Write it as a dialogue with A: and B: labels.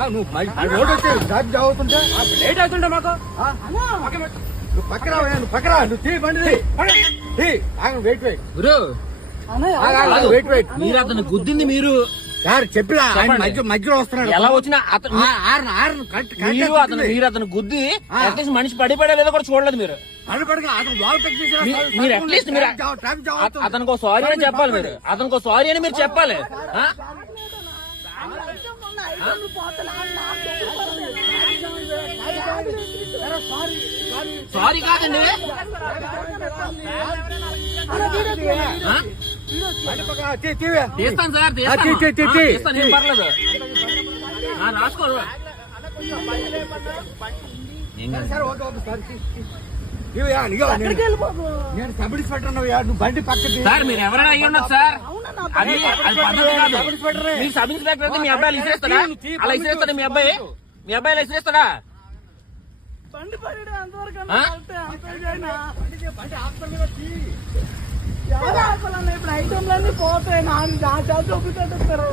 A: ఆ, నువ్వు మై- ఆ రోడ్ వచ్చి ట్రాఫిక్ జామ్ అవుతుంటే
B: ఆ, లేట్ అవుతుంటే మాకు?
A: నువ్వు నువ్వు నువ్వు తీ బండి తీ. Wait wait.
B: గురు. మీరు అతను గుద్దింది మీరు.
A: సార్ చెప్పిలా ఆయన
B: చెప్పండి.
A: మధ్య మధ్యలో వస్తున్నాడు.
B: ఎలా వచ్చినా అతను మీరు అతను మీరు అతను గుద్ది. అట్లీస్ట్ మనిషి పడిపోయా లేదో కూడా చూడలేదు మీరు. మీరు అట్లీస్ట్ మీరు. అతనికి సారీ అని చెప్పాలి మీరు. అతనికి సారీ అని మీరు చెప్పాలి? సారీ కాదండి. తీస్తాను సార్ తీస్తాను. పర్లేదు. రాసుకో
A: నేను- సబ్ ఇన్స్పెక్టర్ నువ్వు బండి పక్కకి తీ.
B: సార్ మీరు ఎవరైనా అయ్యి ఉండదు సార్ అది అది పద్ధతి కాదు. మీ సబ్ ఇన్స్పెక్టర్ అయితే మీ అబ్బాయి ఇసిరేస్తాడా అలా ఇసిరేస్తాడా మీ అబ్బాయి? మీ అబ్బాయి అలా ఇసిరేస్తాడా
C: ఇప్పుడు ఐటమ్లన్నీ పోతాయి నా చూపించేస్తారు